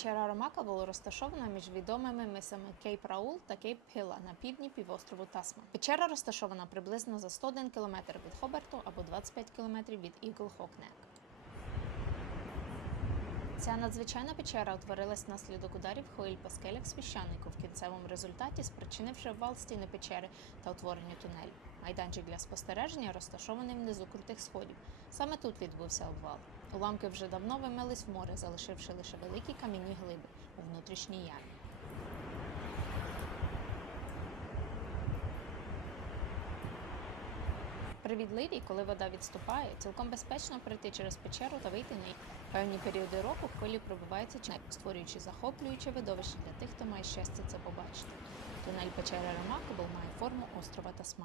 Печера Ромакабл розташована між відомими мисами Кейп Раул та Кейп Хіла на півдні півострову Тасман. Печера розташована приблизно за 101 км від Хоберту або 25 км від Ігл Neck. Ця надзвичайна печера утворилась внаслідок ударів хвиль по скелях з піщанику в кінцевому результаті, спричинивши вал стіни печери та утворення тунелю. Майданчик для спостереження розташований внизу крутих сходів. Саме тут відбувся обвал. Уламки вже давно вимились в море, залишивши лише великі кам'яні глиби у внутрішній ямі. При відливі, коли вода відступає, цілком безпечно пройти через печеру та вийти на певні періоди року хвилі пробиваються чи створюючи захоплююче видовище для тих, хто має щастя це побачити. Тунель печери Ремакабл має форму острова Тасманії.